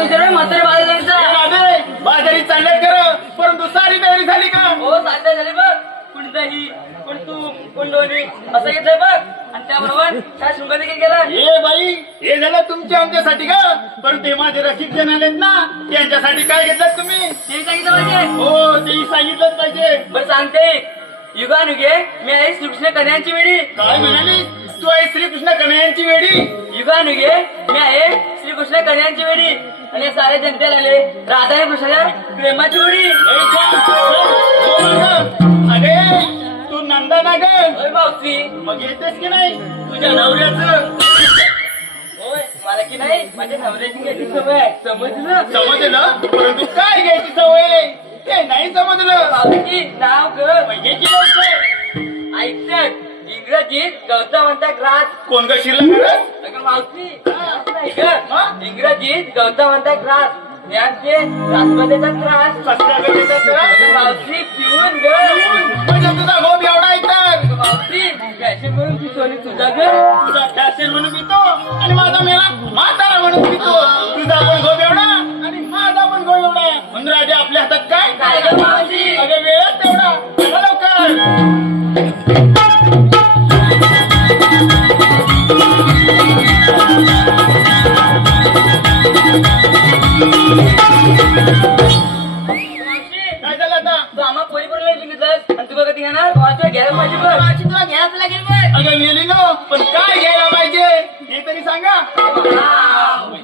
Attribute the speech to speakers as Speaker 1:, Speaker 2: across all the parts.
Speaker 1: विचार म्हातारे बाजारांचा
Speaker 2: बाजारी चालल्यात कर परंतु सारी तयारी झाली का?
Speaker 1: हो साध्या झाले बघ. कोण दही कोण तूप कोण लोणी असं घेतलंय बघ. आणि त्याबरोबर काय शृंगार देखील केला
Speaker 2: ए बाई हे झालं तुमच्या आमच्यासाठी का? परंतु हे माझे रसिक जण आलेत ना त्यांच्यासाठी काय घेतलं तुम्ही?
Speaker 1: ते सांगितलं पाहिजे.
Speaker 2: हो तेही सांगितलंच पाहिजे.
Speaker 1: बरं सांगते. युगानुगे मी आहे श्रीकृष्ण कन्यांची वेळी
Speaker 2: काय म्हणाली? तू आहे श्रीकृष्ण कन्हैयांची वेडी?
Speaker 1: युगानुगे मी आहे श्रीकृष्ण कन्यांची वेळी आणि साऱ्या जनतेला आले राधा आणि कृष्णाच्या प्रेमाची.
Speaker 2: हो मागं. अगे तू नंदा ना ग
Speaker 1: मावशी.
Speaker 2: मग येतेस की नाही? तुझ्या नवऱ्याचं.
Speaker 1: होय मला की नाही माझ्या नवऱ्याची घ्यायची सवय. समजलं?
Speaker 2: समजलं? परंतु काय घ्यायची सवय? ते नाही समजलं.
Speaker 1: मावशी नाव ग.
Speaker 2: मग घ्यायची लवकर
Speaker 1: ऐकत इंग्रजीत गौतम म्हणतात ग्रास
Speaker 2: कोण ग
Speaker 1: अगं मावशी. ग इंग्रजीत गौतम म्हणतात ग्रास यांचे राजमध्येचा त्रास
Speaker 2: ग त्याचा त्रास?
Speaker 1: मावशी पिऊन ग
Speaker 2: म्हणजे गोप एवढा मेली ना पण काय घ्यायला पाहिजे? हे तरी सांगा.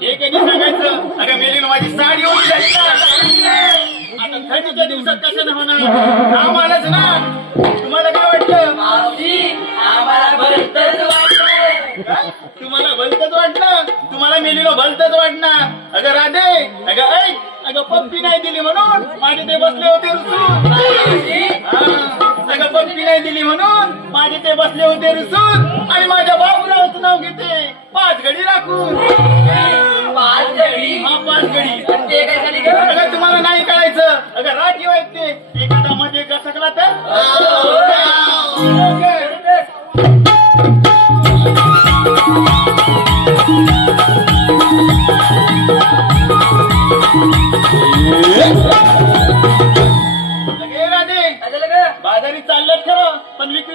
Speaker 2: हे कधी सांगायचं. अगं मेली ना माझी साडी ओली झाली ना आता थंडीच्या दिवसात कशाने होणार? मेलीनो भलतच वाटणार. अगं राधे अगं ऐक अगं पप्पी नाही दिली म्हणून माझे ते बसले होते रुसून. हा, अगं पप्पी नाही दिली म्हणून माझे ते बसले होते रुसून. आणि माझ्या बाबूरावचं नाव घेते पाच घडी राखून.
Speaker 1: पाच जणी
Speaker 2: हा पाच घडी
Speaker 1: आणि ते काय झाली ग
Speaker 2: अगं तुम्हाला नाही कळायचं. अगं राखीव आहेत ते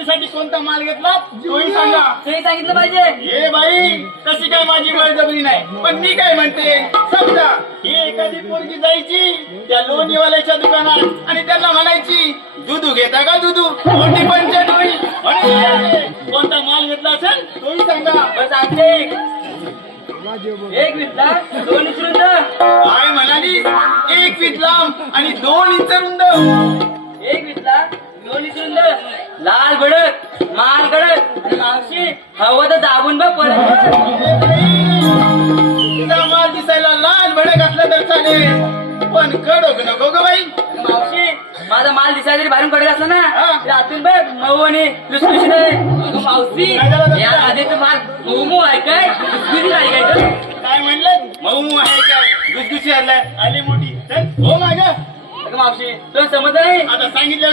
Speaker 2: विक्रीसाठी कोणता माल घेतला? तोही सांगा.
Speaker 1: तुम्ही सांगितलं पाहिजे.
Speaker 2: हे बाई तशी काय माझी बळजबरी नाही. पण मी काय म्हणते? समजा ही एखादी पोरगी जायची त्या लोणीवाल्याच्या दुकानात आणि त्यांना म्हणायची दुधू घेता का दुधू? मोठी पंचायत होईल म्हणे, कोणता माल घेतला असेल तोही सांगा.
Speaker 1: बस सांगते एक विकला दोन विसरून जा.
Speaker 2: काय म्हणाली? एक फीट लांब आणि दोन इंच रुंद.
Speaker 1: एक विकला दोन विसरून जा. लाल गडद माल आणि मावशी हवं तर दाबून बघ
Speaker 2: तुझा माल दिसायला लाल भडक असला तर चालेल. पण कडक नको ग बाई.
Speaker 1: मावशी माझा माल दिसायला जरी बाहेरून कडक असला ना. तरी आतून बघ मऊ आणि लुसलुशीत आहे. अगं मावशी? या आधीच माल मऊ मऊ आहे काय? लुसलुशीत आहे काय?
Speaker 2: काय म्हणलं? मऊ आहे काय? गुसगुशी आलाय आली मोठी. चल हो
Speaker 1: अगं मावशी तुला समज नाही?
Speaker 2: आता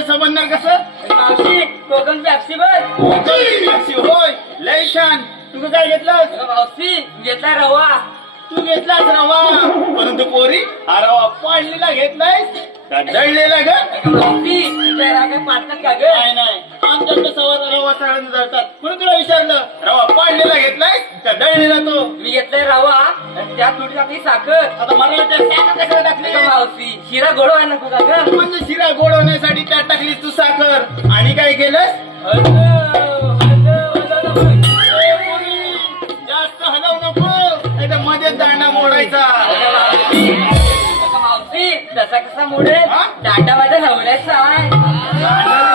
Speaker 2: समजणार कसं
Speaker 1: मावशी कोकण पॅप्सी बघ.
Speaker 2: कोकणची होय. लय छान तू काय
Speaker 1: मावशी घेतला रवा.
Speaker 2: तू घेतलास रवा. परंतु पोरी हा रवा पाडलेला घेतलाय का दळलेला ग?
Speaker 1: अगं मावशी तुझ्या रागात पाडतात का ग?
Speaker 2: नाही नाही. आमच्याकडे सवार रवा सगळ्यांना जळतात म्हणून तुला विचारलं? रवा पाडलेला का दळलेला तो.
Speaker 1: मी घेतलाय रवा. आणि त्यात थोडी टाकली साखर.
Speaker 2: आता मला त्या साखर कशाला टाकली
Speaker 1: अगं मावशी? शिरा गोड आहे नको का ग?
Speaker 2: म्हणजे शिरा गोड होण्यासाठी त्यात टाकली तू साखर. आणि काय केलंस?
Speaker 1: हळद, हळद, हळद, हळद.
Speaker 2: ए, पोरी, जास्त हलवू नको. नाही तर मध्येच दांडा मोडायचा.
Speaker 1: अगं मावशी. अगं मावशी तसा कसा मोडेल?
Speaker 2: हा?
Speaker 1: दांडा माझ्या नवऱ्याचा आहे.
Speaker 2: दांडा?